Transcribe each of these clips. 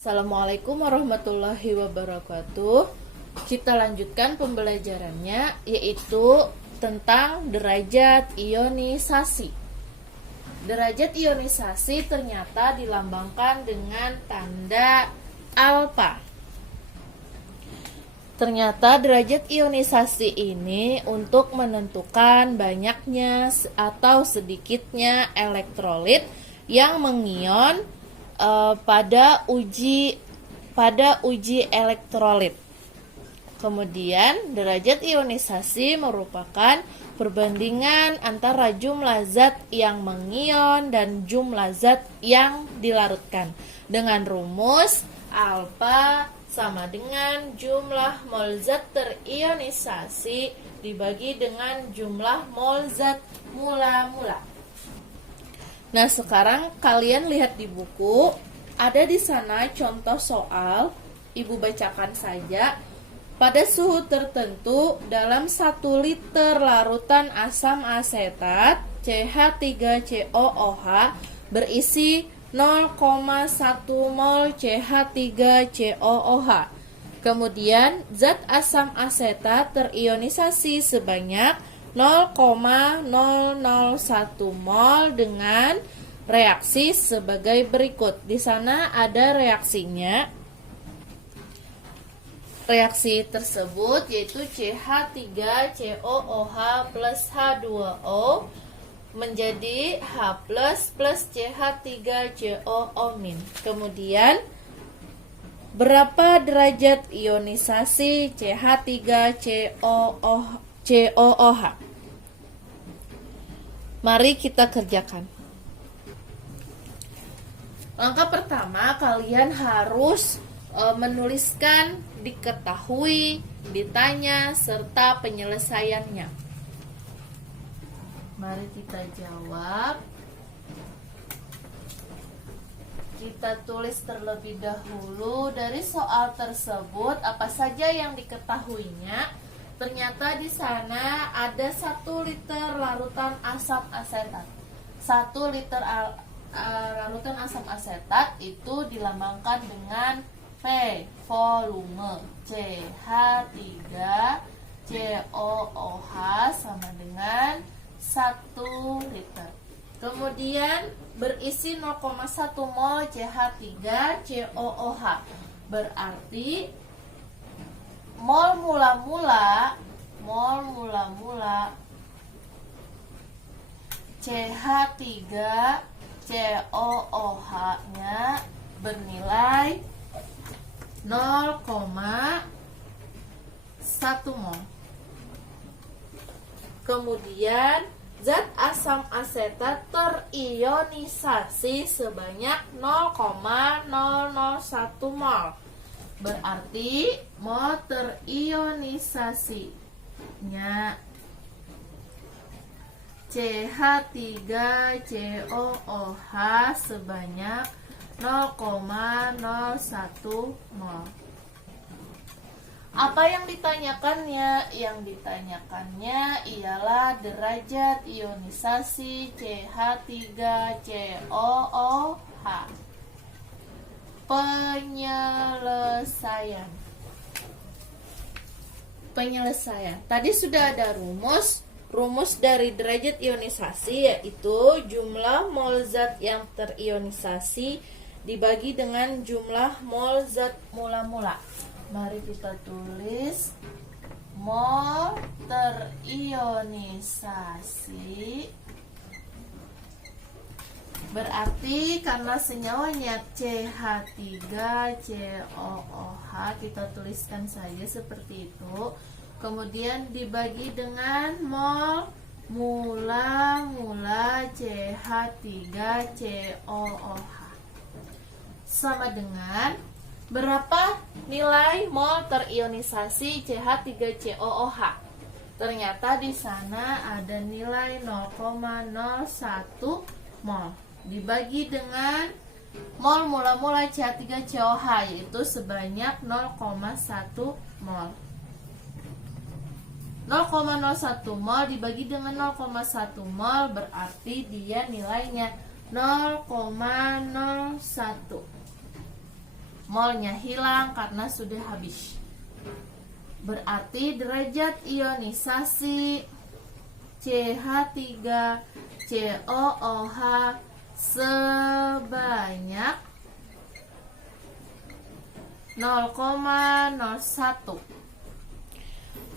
Assalamualaikum warahmatullahi wabarakatuh. Kita lanjutkan pembelajarannya, yaitu tentang derajat ionisasi. Derajat ionisasi ternyata dilambangkan dengan tanda alfa. Ternyata derajat ionisasi ini untuk menentukan banyaknya atau sedikitnya elektrolit yang mengion pada uji elektrolit. Kemudian derajat ionisasi merupakan perbandingan antara jumlah zat yang mengion dan jumlah zat yang dilarutkan dengan rumus alfa sama dengan jumlah mol zat terionisasi dibagi dengan jumlah mol zat mula-mula. Nah, sekarang kalian lihat di buku, ada di sana contoh soal, Ibu bacakan saja. Pada suhu tertentu, dalam 1 liter larutan asam asetat CH3COOH berisi 0,1 mol CH3COOH. Kemudian, zat asam asetat terionisasi sebanyak 0,001 mol dengan reaksi sebagai berikut. Di sana ada reaksinya. Reaksi tersebut yaitu CH3COOH plus H2O menjadi H plus CH3COO min. Kemudian berapa derajat ionisasi CH3COOH? Mari kita kerjakan. Langkah pertama, kalian harus menuliskan diketahui, ditanya, serta penyelesaiannya. Mari kita jawab. Kita tulis terlebih dahulu dari soal tersebut apa saja yang diketahuinya. Ternyata di sana ada 1 liter larutan asam asetat. 1 liter larutan asam asetat itu dilambangkan dengan V, volume, CH3COOH sama dengan 1 liter. Kemudian berisi 0,1 mol CH3COOH. Berarti mol mula-mula CH3COOH-nya bernilai 0,1 mol. Kemudian zat asam asetat terionisasi sebanyak 0,001 mol. Berarti mol terionisasinya CH3COOH sebanyak 0,01 mol. Apa yang ditanyakannya? Yang ditanyakannya ialah derajat ionisasi CH3COOH. Penyelesaian. Tadi sudah ada rumus dari derajat ionisasi, yaitu jumlah mol zat yang terionisasi dibagi dengan jumlah mol zat mula-mula. Mari kita tulis mol terionisasi. Berarti karena senyawanya CH3COOH, kita tuliskan saja seperti itu. Kemudian dibagi dengan mol mula-mula CH3COOH. Sama dengan berapa nilai mol terionisasi CH3COOH? Ternyata di sana ada nilai 0,01 mol dibagi dengan mol mula-mula CH3COOH, yaitu sebanyak 0,1 mol. 0,01 mol dibagi dengan 0,1 mol berarti dia nilainya 0,01. molnya hilang karena sudah habis. Berarti derajat ionisasi CH3COOH sebanyak 0,01.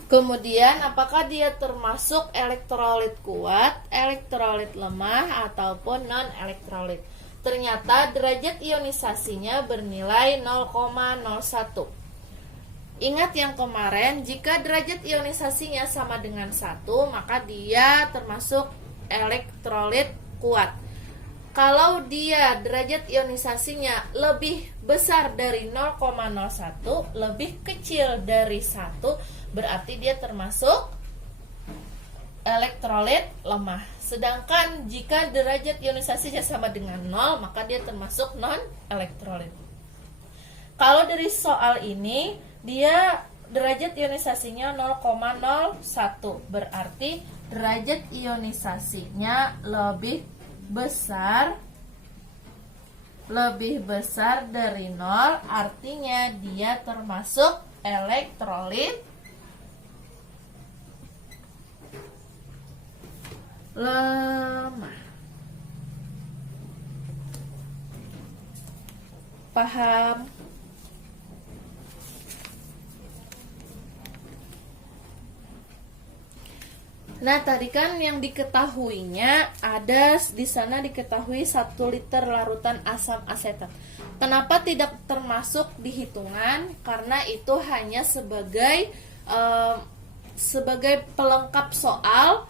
Kemudian apakah dia termasuk elektrolit kuat, elektrolit lemah, ataupun non-elektrolit? Ternyata derajat ionisasinya bernilai 0,01. Ingat yang kemarin, jika derajat ionisasinya sama dengan 1, maka dia termasuk elektrolit kuat. Kalau dia derajat ionisasinya lebih besar dari 0,01, lebih kecil dari 1, berarti dia termasuk elektrolit lemah. Sedangkan jika derajat ionisasinya sama dengan 0, maka dia termasuk non-elektrolit. Kalau dari soal ini, dia derajat ionisasinya 0,01, berarti derajat ionisasinya lebih besar dari 0, artinya dia termasuk elektrolit lemah. Paham? Nah, tadi kan yang diketahuinya ada di sana diketahui 1 liter larutan asam asetat. Kenapa tidak termasuk di hitungan? Karena itu hanya sebagai pelengkap soal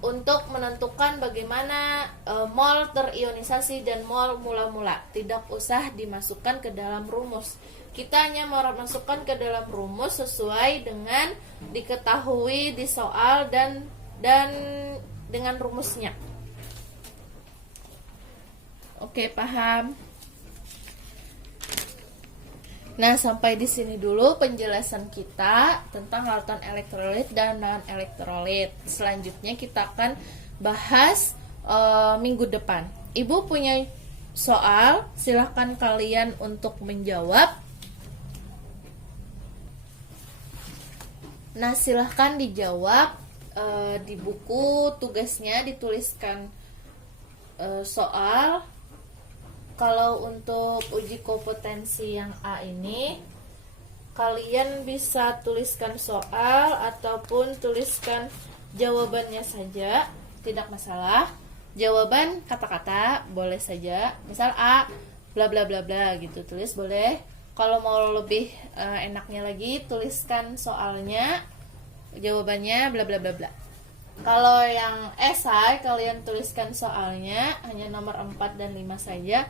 untuk menentukan bagaimana mol terionisasi dan mol mula-mula. Tidak usah dimasukkan ke dalam rumus. Kita hanya memasukkan ke dalam rumus sesuai dengan diketahui di soal dan dengan rumusnya. Oke, paham? Nah, sampai di sini dulu penjelasan kita tentang larutan elektrolit dan non-elektrolit. Selanjutnya kita akan bahas minggu depan. Ibu punya soal, silahkan kalian untuk menjawab. Nah, silahkan dijawab di buku tugasnya dituliskan soal. Kalau untuk uji kompetensi yang A ini, kalian bisa tuliskan soal ataupun tuliskan jawabannya saja, tidak masalah. Jawaban kata-kata boleh saja, misal A bla bla bla bla gitu, tulis boleh. Kalau mau lebih enaknya lagi, tuliskan soalnya, jawabannya bla bla bla bla. Kalau yang esai, kalian tuliskan soalnya hanya nomor 4 dan 5 saja,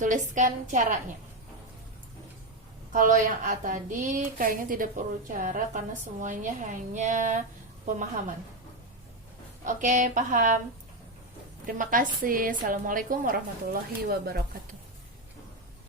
tuliskan caranya. Kalau yang A tadi kayaknya tidak perlu cara karena semuanya hanya pemahaman. Oke, paham. Terima kasih. Assalamualaikum warahmatullahi wabarakatuh.